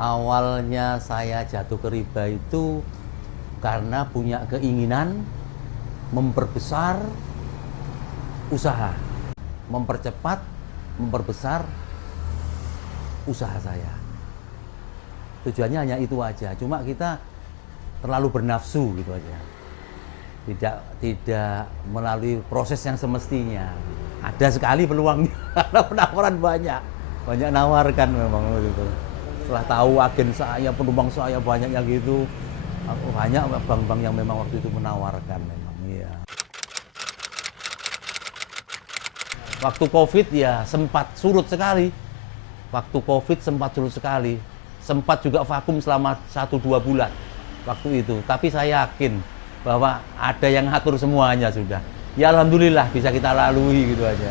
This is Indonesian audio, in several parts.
Awalnya saya jatuh ke riba itu karena punya keinginan memperbesar usaha, mempercepat, memperbesar usaha saya. Tujuannya hanya itu aja. Cuma kita terlalu bernafsu gitu aja. Tidak melalui proses yang semestinya. Ada sekali peluangnya karena penawaran banyak nawarkan memang gitu. Setelah tahu agen saya, penumpang saya banyak yang gitu, banyak bank-bank yang memang waktu itu menawarkan memang. Iya. Waktu COVID ya sempat surut sekali. Waktu COVID sempat surut sekali. Sempat juga vakum selama 1-2 bulan waktu itu. Tapi saya yakin bahwa ada yang ngatur semuanya sudah. Ya alhamdulillah bisa kita lalui gitu aja.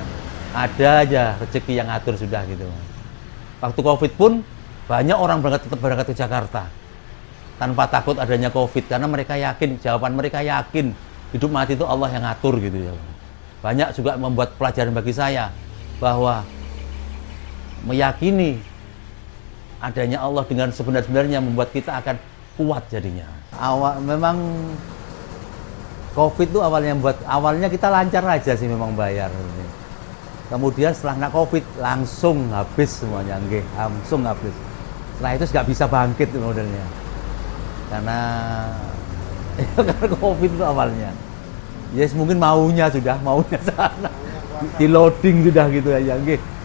Ada aja rezeki yang ngatur sudah gitu. Waktu COVID pun banyak orang tetap berangkat ke Jakarta tanpa takut adanya COVID karena mereka yakin, jawaban mereka yakin hidup mati itu Allah yang ngatur gitu ya. Banyak juga membuat pelajaran bagi saya bahwa meyakini adanya Allah dengan sebenar-benarnya membuat kita akan kuat jadinya. Memang COVID itu awalnya kita lancar aja sih memang bayar. Kemudian setelah COVID langsung habis semuanya, langsung habis. Setelah itu nggak bisa bangkit modelnya. Karena COVID itu awalnya. Yes, mungkin maunya sana. Di loading sudah gitu aja,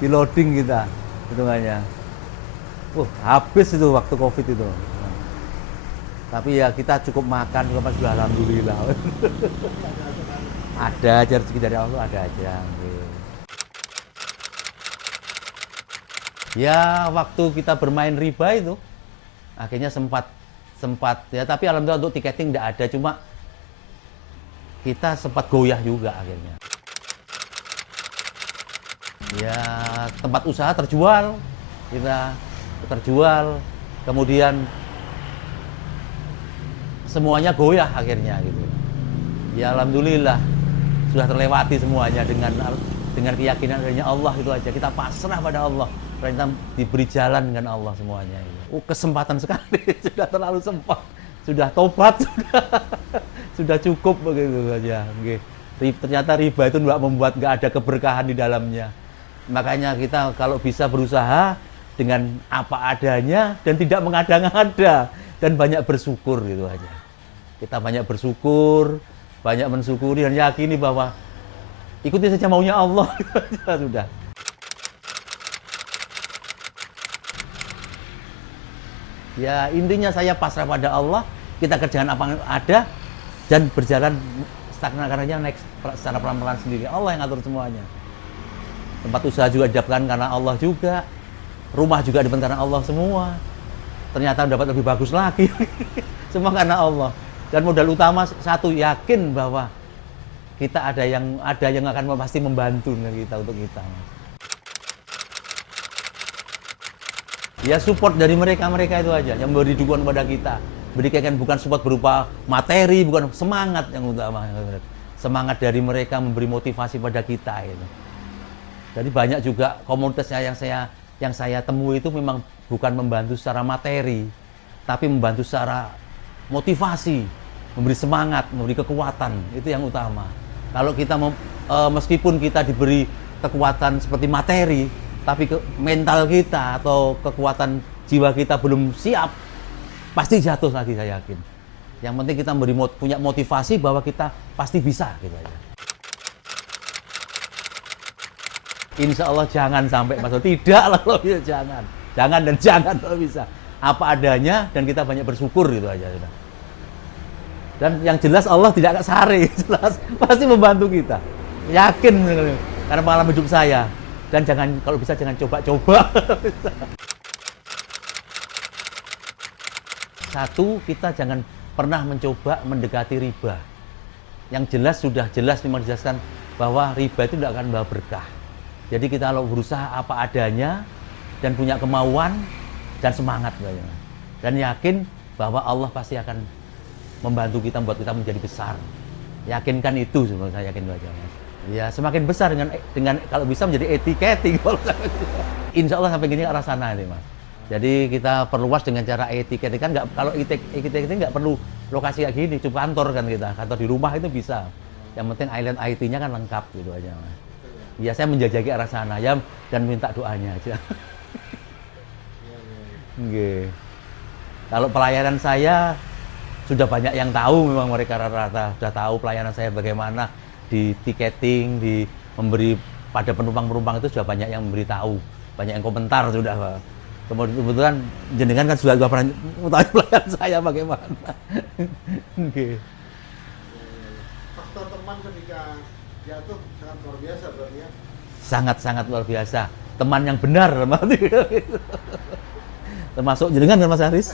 di loading kita hitungannya. Habis itu waktu COVID itu. Tapi ya kita cukup makan, sudah alhamdulillah. Ada aja rezeki dari Allah, ada aja. Ya waktu kita bermain riba itu, akhirnya sempat ya. Tapi alhamdulillah untuk tiketing tidak ada, cuma kita sempat goyah juga akhirnya. Ya tempat usaha terjual, kita terjual, kemudian semuanya goyah akhirnya gitu. Ya alhamdulillah sudah terlewati semuanya dengan keyakinan adanya Allah itu aja. Kita pasrah pada Allah, kita diberi jalan dengan Allah semuanya. Kesempatan sekali, sudah terlalu sempat, sudah tobat, sudah cukup begitu saja. Ternyata riba itu nggak ada keberkahan di dalamnya. Makanya kita kalau bisa berusaha dengan apa adanya dan tidak mengada-ngada dan banyak bersyukur gitu aja. Kita banyak bersyukur, banyak mensyukuri dan yakini bahwa ikuti saja maunya Allah. Sudah. Ya intinya saya pasrah pada Allah, kita kerjakan apa yang ada dan berjalan stagnan karenanya naik secara pelan-pelan sendiri. Allah yang ngatur semuanya. Tempat usaha juga didapatkan karena Allah juga. Rumah juga didapatkan karena Allah semua. Ternyata dapat lebih bagus lagi. Semua karena Allah. Dan modal utama satu, yakin bahwa kita ada yang akan pasti membantu kita untuk kita. Ya support dari mereka itu aja yang memberi dukungan kepada kita. Berikan bukan support berupa materi, bukan semangat yang utama. Semangat dari mereka memberi motivasi pada kita itu. Jadi banyak juga komunitasnya yang saya temui itu memang bukan membantu secara materi, tapi membantu secara motivasi, memberi semangat, memberi kekuatan, itu yang utama. Kalau kita meskipun kita diberi kekuatan seperti materi, tapi mental kita atau kekuatan jiwa kita belum siap, pasti jatuh lagi saya yakin. Yang penting kita punya motivasi bahwa kita pasti bisa gitu aja. Insya Allah jangan sampai masuk, tidak lah kalau bisa jangan kalau bisa. Apa adanya dan kita banyak bersyukur gitu aja sudah. Dan yang jelas Allah tidak akan sare, jelas pasti membantu kita. Yakin karena pengalaman hidup saya. Dan kalau bisa jangan coba-coba. Satu, kita jangan pernah mencoba mendekati riba. Yang sudah jelas memang dijelaskan bahwa riba itu tidak akan membawa berkah. Jadi kita kalau berusaha apa adanya dan punya kemauan dan semangat dan yakin bahwa Allah pasti akan membantu kita, membuat kita menjadi besar. Yakinkan itu, sebenarnya saya yakin aja. Ya semakin besar dengan kalau bisa menjadi etiketing. Insya Allah sampai gini ke arah sana ini Mas. Jadi kita perluas dengan cara e-tiket. Kan nggak, kalau e-tiket nggak perlu lokasi kayak gini, cuma kantor kan kita. Kantor di rumah itu bisa. Yang penting island IT-nya kan lengkap gitu aja. Ya saya menjajaki arah sana ya, dan minta doanya aja. Nggih. Kalau pelayanan saya sudah banyak yang tahu, memang mereka rata-rata sudah tahu pelayanan saya bagaimana di tiketing, di memberi pada penumpang-penumpang itu sudah banyak yang memberitahu, banyak yang komentar sudah, Pak. Kebetulan jenengan kan juga pernah mengetahui pelayanan saya bagaimana. Oke. Faktor teman ketika jatuh sangat luar biasa berarti ya. Sangat-sangat luar biasa. Teman yang benar, termasuk jenengan kan Mas Haris.